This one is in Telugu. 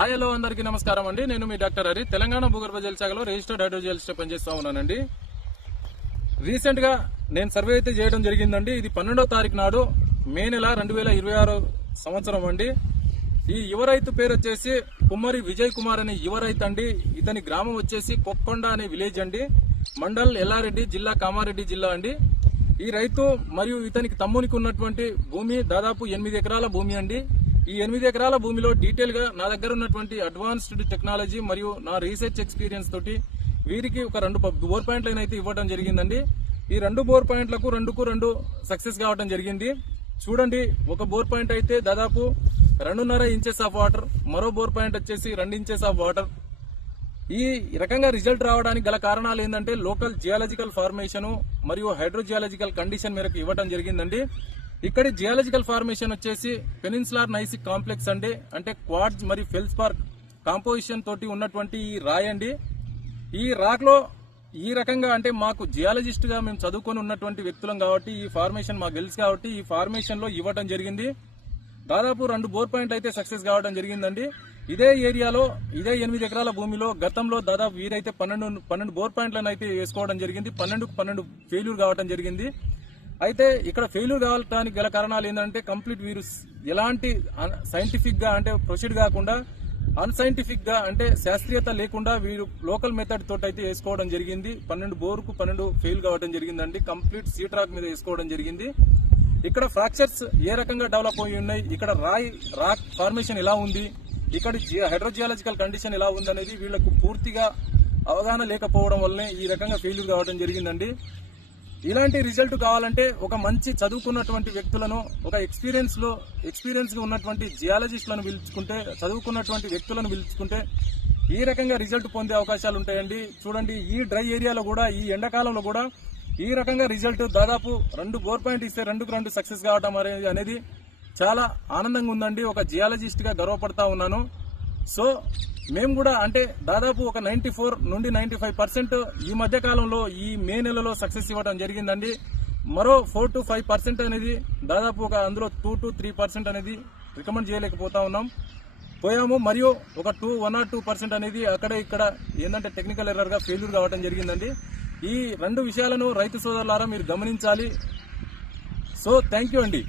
హాయ్ హలో అందరికీ నమస్కారం అండి. నేను మీ డాక్టర్ హరి, తెలంగాణ భూగర్భ జల శాఖలో రిజిస్టర్డ్ హైడ్రోజియాలజిస్ట్ పనిచేస్తూ ఉన్నానండి. రీసెంట్ గా నేను సర్వే అయితే చేయడం జరిగిందండి. ఇది 12వ తారీఖు నాడు మే నెల 2026 సంవత్సరం అండి. ఈ యువ రైతు పేరు వచ్చేసి కుమ్మరి విజయ్ కుమార్ అనే యువ రైతు అండి. ఇతని గ్రామం వచ్చేసి కొక్కొండ అనే విలేజ్ అండి. మండల్ ఎల్లారెడ్డి జిల్లా, కామారెడ్డి జిల్లా అండి. ఈ రైతు మరియు ఇతనికి తమ్మునికి ఉన్నటువంటి భూమి దాదాపు 8 ఎకరాల భూమి అండి. ఈ 8 ఎకరాల భూమిలో డీటెయిల్ గా నా దగ్గర ఉన్నటువంటి అడ్వాన్స్డ్ టెక్నాలజీ మరియు నా రీసెర్చ్ ఎక్స్పీరియన్స్ తోటి వీరికి ఒక 2 బోర్ పాయింట్లను అయితే ఇవ్వడం జరిగిందండి. ఈ 2 బోర్ పాయింట్లకు 2 సక్సెస్ కావడం జరిగింది. చూడండి, ఒక బోర్ పాయింట్ అయితే దాదాపు 2.5 ఇంచెస్ ఆఫ్ వాటర్, మరో బోర్ పాయింట్ వచ్చేసి 2 ఇంచెస్ ఆఫ్ వాటర్. ఈ రకంగా రిజల్ట్ రావడానికి గల కారణాలు ఏంటంటే లోకల్ జియాలజికల్ ఫార్మేషన్ మరియు హైడ్రోజియాలజికల్ కండిషన్ మేరకు ఇవ్వడం జరిగిందండి. ఇక్కడి జియాలజికల్ ఫార్మేషన్ వచ్చేసి పెనిన్సులార్ నైసిక్ కాంప్లెక్స్ అండి, అంటే క్వార్ట్జ్ మరియు ఫెల్స్పార్ కాంపోజిషన్ తోటి ఉన్నటువంటి ఈ రాయి అండి. ఈ రాక్ లో ఈ రకంగా అంటే మాకు జియాలజిస్ట్ గా మేము చదువుకొని ఉన్నటువంటి వ్యక్తులం కాబట్టి ఈ ఫార్మేషన్ మాకు తెలుసు కాబట్టి ఈ ఫార్మేషన్ లో ఇవ్వడం జరిగింది. దాదాపు 2 బోర్ పాయింట్లు అయితే సక్సెస్ కావడం జరిగిందండి. ఇదే ఏరియాలో ఇదే 8 ఎకరాల భూమిలో గతంలో దాదాపు వీరైతే 12 బోర్ పాయింట్లను అయితే వేసుకోవడం జరిగింది. 12 ఫెయిల్యూర్ కావడం జరిగింది. అయితే ఇక్కడ ఫెయిల్యూర్ కావడానికి గల కారణాలు ఏంటంటే కంప్లీట్ వీరు ఎలాంటి సైంటిఫిక్ గా అంటే ప్రొసీడ్ కాకుండా అన్సైంటిఫిక్ గా అంటే శాస్త్రీయత లేకుండా వీరు లోకల్ మెథడ్ తోటి అయితే వేసుకోవడం జరిగింది. 12 బోర్కు 12 ఫెయిల్ కావడం జరిగిందండి. కంప్లీట్ సీట్రాక్ మీద వేసుకోవడం జరిగింది. ఇక్కడ ఫ్రాక్చర్స్ ఏ రకంగా డెవలప్ అయి ఉన్నాయి, ఇక్కడ రాక్ ఫార్మేషన్ ఎలా ఉంది, ఇక్కడ హైడ్రోజియాలజికల్ కండిషన్ ఎలా ఉంది అనేది వీళ్లకు పూర్తిగా అవగాహన లేకపోవడం వల్లనే ఈ రకంగా ఫెయిల్యూర్ కావడం జరిగిందండి. ఇలాంటి రిజల్ట్ కావాలంటే ఒక మంచి చదువుకున్నటువంటి వ్యక్తులను, ఒక ఎక్స్పీరియన్స్ గా ఉన్నటువంటి జియాలజిస్టులను పిలుచుకుంటే, చదువుకున్నటువంటి వ్యక్తులను పిలుచుకుంటే ఈ రకంగా రిజల్ట్ పొందే అవకాశాలు ఉంటాయండి. చూడండి, ఈ డ్రై ఏరియాలో కూడా ఈ ఎండాకాలంలో కూడా ఈ రకంగా రిజల్ట్ దాదాపు 2 బోర్ పాయింట్ ఇస్తే 2 సక్సెస్ కావడం అనేది చాలా ఆనందంగా ఉందండి. ఒక జియాలజిస్ట్ గా గర్వపడతా ఉన్నాను. సో మేము కూడా అంటే దాదాపు ఒక 94 నుండి 95% ఈ మధ్య కాలంలో ఈ మే నెలలో సక్సెస్ ఇవ్వడం జరిగిందండి. మరో 4 to 5% అనేది దాదాపు ఒక అందులో 2 to 3% అనేది రికమెండ్ పోయాము. మరియు ఒక 1 or 2% అనేది అక్కడ ఇక్కడ ఏంటంటే టెక్నికల్ ఎర్రర్ గా ఫెయిల్యూర్ కావడం జరిగిందండి. ఈ 2 విషయాలను రైతు సోదరులారా మీరు గమనించాలి. సో థ్యాంక్ యూ అండి.